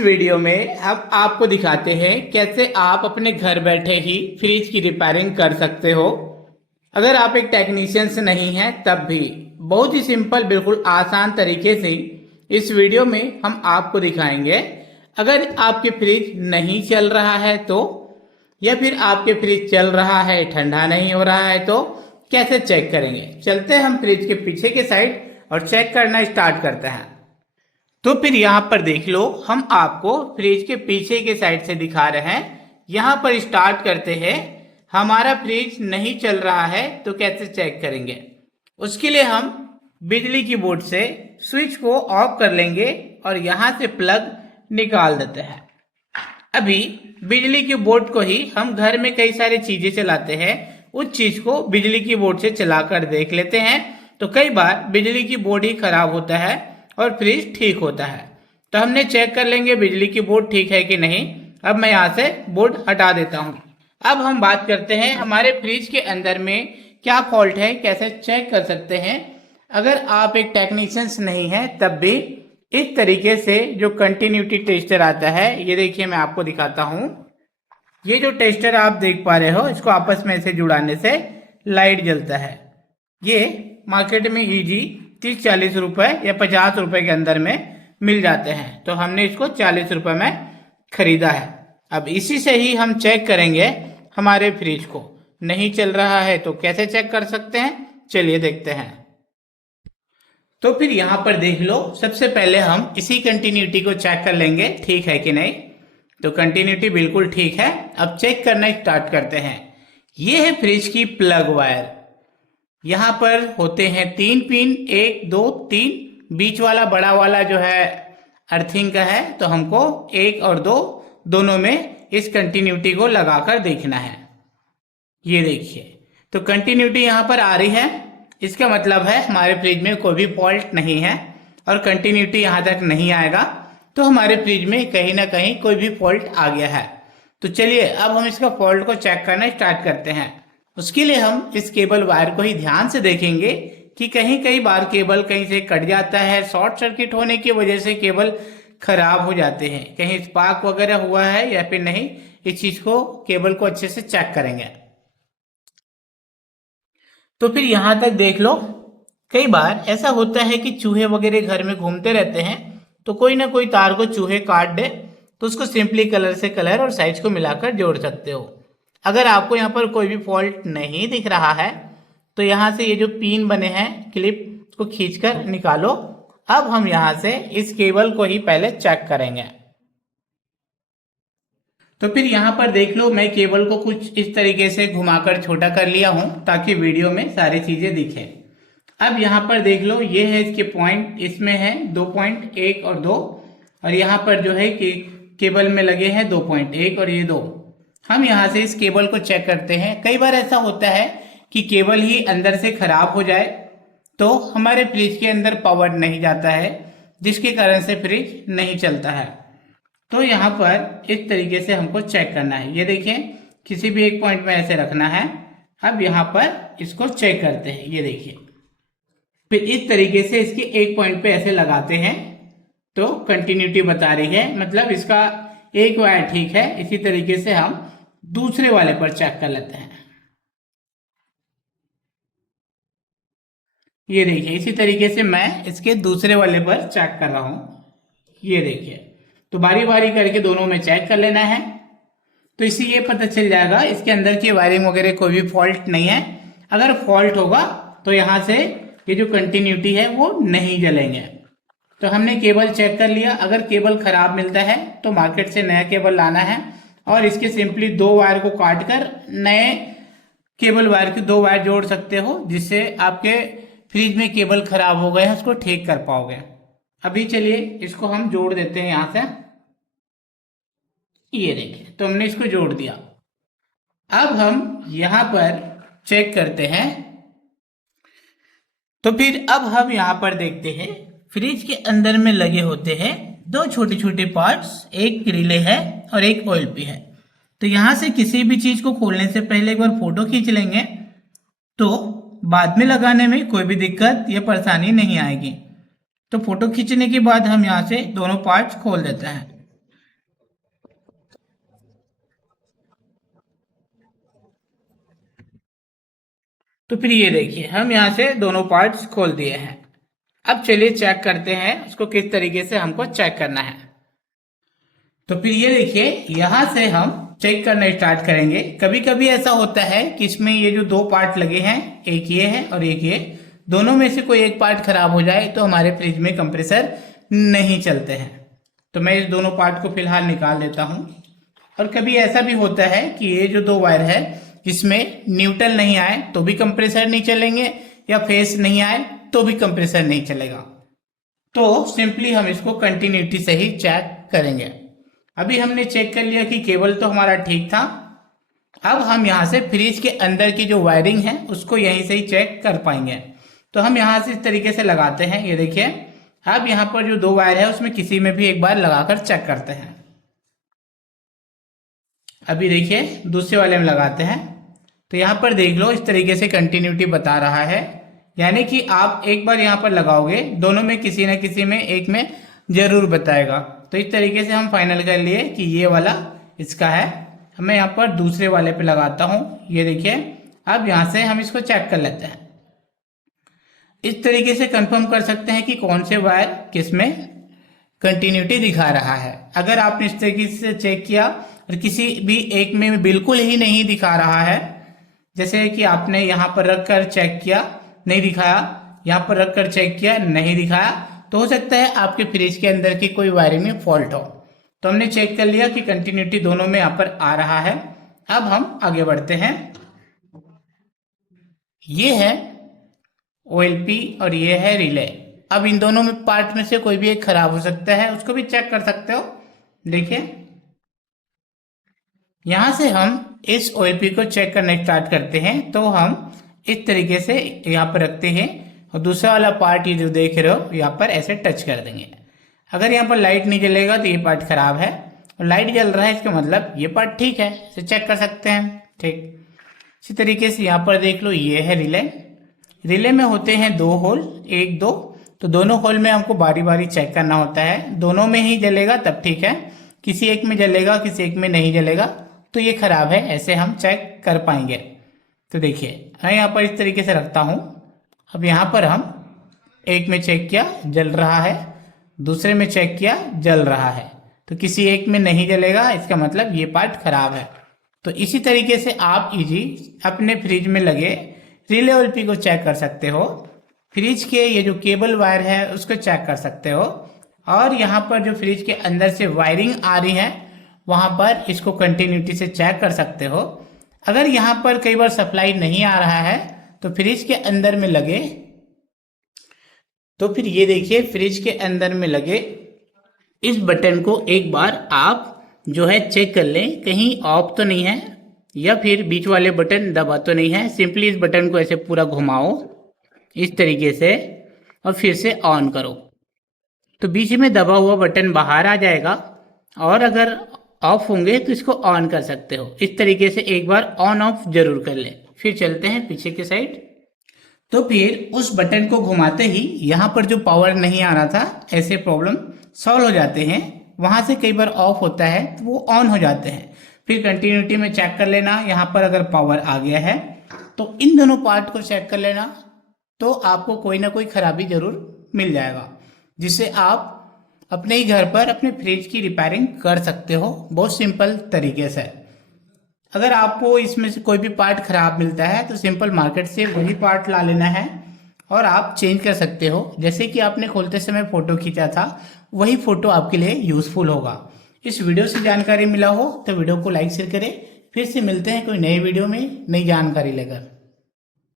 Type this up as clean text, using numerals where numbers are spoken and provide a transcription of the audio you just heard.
Video में हम आपको दिखाते हैं कैसे आप अपने घर बैठे ही फ्रिज की रिपेयरिंग कर सकते हो। अगर आप एक टेक्नीशियन से नहीं हैं तब भी बहुत ही सिंपल बिल्कुल आसान तरीके से इस वीडियो में हम आपको दिखाएंगे। अगर आपके फ्रिज नहीं चल रहा है तो, या फिर आपके फ्रिज चल रहा है ठंडा नहीं हो रहा है तो कैसे चेक करेंगे। चलते हैं हम फ्रिज के पीछे के साइड और चेक करना स्टार्ट करते हैं। तो फिर यहाँ पर देख लो, हम आपको फ्रिज के पीछे के साइड से दिखा रहे हैं। यहाँ पर स्टार्ट करते हैं। हमारा फ्रिज नहीं चल रहा है तो कैसे चेक करेंगे, उसके लिए हम बिजली की बोर्ड से स्विच को ऑफ कर लेंगे और यहाँ से प्लग निकाल देते हैं। अभी बिजली की बोर्ड को ही हम घर में कई सारी चीजें चलाते हैं, उस चीज को बिजली की बोर्ड से चलाकर देख लेते हैं। तो कई बार बिजली की बोर्ड ही खराब होता है और फ्रिज ठीक होता है। तो हमने चेक कर लेंगे बिजली की बोर्ड ठीक है कि नहीं। अब मैं यहाँ से बोर्ड हटा देता हूँ। अब हम बात करते हैं हमारे फ्रिज के अंदर में क्या फॉल्ट है, कैसे चेक कर सकते हैं। अगर आप एक टेक्नीशियंस नहीं है तब भी इस तरीके से जो कंटिन्यूटी टेस्टर आता है, ये देखिए मैं आपको दिखाता हूँ। ये जो टेस्टर आप देख पा रहे हो, इसको आपस में ऐसे जुड़ाने से लाइट जलता है। ये मार्केट में इजी 30-40 रुपए या 50 रुपए के अंदर में मिल जाते हैं। तो हमने इसको 40 रुपए में खरीदा है। अब इसी से ही हम चेक करेंगे हमारे फ्रिज को। नहीं चल रहा है तो कैसे चेक कर सकते हैं, चलिए देखते हैं। तो फिर यहाँ पर देख लो, सबसे पहले हम इसी कंटिन्यूटी को चेक कर लेंगे ठीक है कि नहीं। तो कंटिन्यूटी बिल्कुल ठीक है। अब चेक करना स्टार्ट करते हैं। ये है फ्रिज की प्लग वायर। यहाँ पर होते हैं 3 पिन, 1 2 3। बीच वाला बड़ा वाला जो है अर्थिंग का है, तो हमको 1 और 2 दोनों में इस कंटिन्यूटी को लगाकर देखना है। ये देखिए, तो कंटिन्यूटी यहाँ पर आ रही है। इसका मतलब है हमारे फ्रिज में कोई भी फॉल्ट नहीं है और कंटिन्यूटी यहाँ तक नहीं आएगा तो हमारे फ्रिज में कहीं ना कहीं कोई भी फॉल्ट आ गया है। तो चलिए अब हम इसका फॉल्ट को चेक करना स्टार्ट करते हैं। उसके लिए हम इस केबल वायर को ही ध्यान से देखेंगे कि कहीं कई बार केबल कहीं से कट जाता है, शॉर्ट सर्किट होने की वजह से केबल खराब हो जाते हैं, कहीं स्पार्क वगैरह हुआ है या फिर नहीं। इस चीज को केबल को अच्छे से चेक करेंगे। तो फिर यहां तक देख लो, कई बार ऐसा होता है कि चूहे वगैरह घर में घूमते रहते हैं, तो कोई ना कोई तार को चूहे काट दे, तो उसको सिंपली कलर से कलर और साइज को मिलाकर जोड़ सकते हो। अगर आपको यहाँ पर कोई भी फॉल्ट नहीं दिख रहा है तो यहाँ से ये जो पिन बने हैं क्लिप को खींचकर निकालो। अब हम यहाँ से इस केबल को ही पहले चेक करेंगे। तो फिर यहाँ पर देख लो, मैं केबल को कुछ इस तरीके से घुमाकर छोटा कर लिया हूँ ताकि वीडियो में सारी चीजें दिखे। अब यहाँ पर देख लो, ये है इसके पॉइंट, इसमें है 2 पॉइंट 1 और 2, और यहाँ पर जो है कि केबल में लगे हैं 2 पॉइंट 1 और ये 2। हम यहाँ से इस केबल को चेक करते हैं। कई बार ऐसा होता है कि केबल ही अंदर से खराब हो जाए तो हमारे फ्रिज के अंदर पावर नहीं जाता है, जिसके कारण से फ्रिज नहीं चलता है। तो यहाँ पर इस तरीके से हमको चेक करना है। ये देखिए, किसी भी एक पॉइंट में ऐसे रखना है। अब यहाँ पर इसको चेक करते हैं। ये देखिए, फिर इस तरीके से इसके एक पॉइंट पे ऐसे लगाते हैं तो कंटिन्यूटी बता रही है, मतलब इसका एक वायर ठीक है। इसी तरीके से हम दूसरे वाले पर चेक कर लेते हैं। ये देखिए, इसी तरीके से मैं इसके दूसरे वाले पर चेक कर रहा हूं। ये देखिए, तो बारी बारी करके दोनों में चेक कर लेना है। तो इससे ये पता चल जाएगा इसके अंदर की वायरिंग वगैरह कोई भी फॉल्ट नहीं है। अगर फॉल्ट होगा तो यहाँ से ये जो कंटिन्यूटी है वो नहीं जलेंगे। तो हमने केबल चेक कर लिया। अगर केबल खराब मिलता है तो मार्केट से नया केबल लाना है और इसके सिंपली 2 वायर को काट कर नए केबल वायर के 2 वायर जोड़ सकते हो, जिससे आपके फ्रिज में केबल खराब हो गए हैं उसको ठीक कर पाओगे। अभी चलिए इसको हम जोड़ देते हैं यहाँ से। ये देखिए, तो हमने इसको जोड़ दिया। अब हम यहाँ पर चेक करते हैं। तो फिर अब हम यहाँ पर देखते हैं, फ्रिज के अंदर में लगे होते हैं 2 छोटे छोटे पार्ट्स, एक रिले है और एक ऑयल भी है। तो यहाँ से किसी भी चीज को खोलने से पहले एक बार फोटो खींच लेंगे तो बाद में लगाने में कोई भी दिक्कत या परेशानी नहीं आएगी। तो फोटो खींचने के बाद हम यहाँ से दोनों पार्ट्स खोल देते हैं। तो फिर ये देखिए हम यहाँ से दोनों पार्ट्स खोल दिए हैं। अब चलिए चेक करते हैं उसको किस तरीके से हमको चेक करना है। तो फिर ये देखिए यहाँ से हम चेक करना स्टार्ट करेंगे। कभी कभी ऐसा होता है कि इसमें ये जो दो पार्ट लगे हैं, एक ये है और एक ये, दोनों में से कोई एक पार्ट खराब हो जाए तो हमारे फ्रिज में कंप्रेसर नहीं चलते हैं। तो मैं इस दोनों पार्ट को फिलहाल निकाल देता हूँ। और कभी ऐसा भी होता है कि ये जो दो वायर है इसमें न्यूट्रल नहीं आए तो भी कंप्रेसर नहीं चलेंगे, या फेस नहीं आए तो भी कंप्रेसर नहीं चलेगा। तो सिंपली हम इसको कंटिन्यूटी से ही चेक करेंगे। अभी हमने चेक कर लिया कि केबल तो हमारा ठीक था। अब हम यहाँ से फ्रिज के अंदर की जो वायरिंग है उसको यहीं से ही चेक कर पाएंगे। तो हम यहाँ से इस तरीके से लगाते हैं। ये देखिए अब यहाँ पर जो दो वायर है उसमें किसी में भी एक बार लगाकर चेक करते हैं। अभी देखिए दूसरे वाले में लगाते हैं। तो यहाँ पर देख लो इस तरीके से कंटिन्यूटी बता रहा है, यानी कि आप एक बार यहाँ पर लगाओगे दोनों में किसी न किसी में एक में जरूर बताएगा। तो इस तरीके से हम फाइनल कर लिए कि ये वाला इसका है। मैं यहाँ पर दूसरे वाले पे लगाता हूँ। ये देखिए अब यहाँ से हम इसको चेक कर लेते हैं। इस तरीके से कंफर्म कर सकते हैं कि कौन से वायर किस में कंटिन्यूटी दिखा रहा है। अगर आपने इस तरीके से चेक किया और किसी भी एक में बिल्कुल ही नहीं दिखा रहा है, जैसे कि आपने यहाँ पर रख कर चेक किया नहीं दिखाया, यहाँ पर रख कर चेक किया नहीं दिखाया, तो हो सकता है आपके फ्रिज के अंदर की कोई वायरिंग में फॉल्ट हो। तो हमने चेक कर लिया कि कंटिन्यूटी दोनों में यहाँ पर आ रहा है। अब हम आगे बढ़ते हैं। ये है OLP और ये है रिले। अब इन दोनों में पार्ट में से कोई भी एक खराब हो सकता है, उसको भी चेक कर सकते हो। देखिए यहां से हम इस OLP को चेक करना स्टार्ट करते हैं। तो हम इस तरीके से यहाँ पर रखते हैं और दूसरा वाला पार्ट ये जो देख रहे हो यहाँ पर ऐसे टच कर देंगे। अगर यहाँ पर लाइट नहीं जलेगा तो ये पार्ट खराब है, और लाइट जल रहा है इसका मतलब ये पार्ट ठीक है, इसे चेक कर सकते हैं। ठीक इसी तरीके से यहाँ पर देख लो ये है रिले। रिले में होते हैं दो होल, एक दो, तो दोनों होल में हमको बारी बारी चेक करना होता है। दोनों में ही जलेगा तब ठीक है, किसी एक में जलेगा किसी एक में नहीं जलेगा तो ये खराब है, ऐसे हम चेक कर पाएंगे। तो देखिए मैं यहाँ पर इस तरीके से रखता हूँ। अब यहाँ पर हम एक में चेक किया जल रहा है, दूसरे में चेक किया जल रहा है, तो किसी एक में नहीं जलेगा, इसका मतलब ये पार्ट खराब है। तो इसी तरीके से आप इजी अपने फ्रिज में लगे रिले OLP को चेक कर सकते हो। फ्रिज के ये जो केबल वायर है उसको चेक कर सकते हो, और यहाँ पर जो फ्रिज के अंदर से वायरिंग आ रही है वहां पर इसको कंटिन्यूटी से चेक कर सकते हो। अगर यहाँ पर कई बार सप्लाई नहीं आ रहा है तो फ्रिज के अंदर में लगे, तो फिर ये देखिए फ्रिज के अंदर में लगे इस बटन को एक बार आप जो है चेक कर लें, कहीं ऑफ तो नहीं है या फिर बीच वाले बटन दबा तो नहीं है। सिंपली इस बटन को ऐसे पूरा घुमाओ इस तरीके से और फिर से ऑन करो, तो बीच में दबा हुआ बटन बाहर आ जाएगा, और अगर ऑफ होंगे तो इसको ऑन कर सकते हो। इस तरीके से एक बार ऑन ऑफ जरूर कर ले। फिर चलते हैं पीछे की साइड। तो फिर उस बटन को घुमाते ही यहाँ पर जो पावर नहीं आ रहा था, ऐसे प्रॉब्लम सॉल्व हो जाते हैं। वहां से कई बार ऑफ होता है तो वो ऑन हो जाते हैं। फिर कंटिन्यूटी में चेक कर लेना, यहाँ पर अगर पावर आ गया है तो इन दोनों पार्ट को चेक कर लेना, तो आपको कोई ना कोई खराबी जरूर मिल जाएगा, जिससे आप अपने ही घर पर अपने फ्रिज की रिपेयरिंग कर सकते हो बहुत सिंपल तरीके से। अगर आपको इसमें से कोई भी पार्ट खराब मिलता है तो सिंपल मार्केट से वही पार्ट ला लेना है और आप चेंज कर सकते हो। जैसे कि आपने खोलते समय फोटो खींचा था, वही फोटो आपके लिए यूजफुल होगा। इस वीडियो से जानकारी मिला हो तो वीडियो को लाइक शेयर करें। फिर से मिलते हैं कोई नए वीडियो में नई जानकारी लेकर।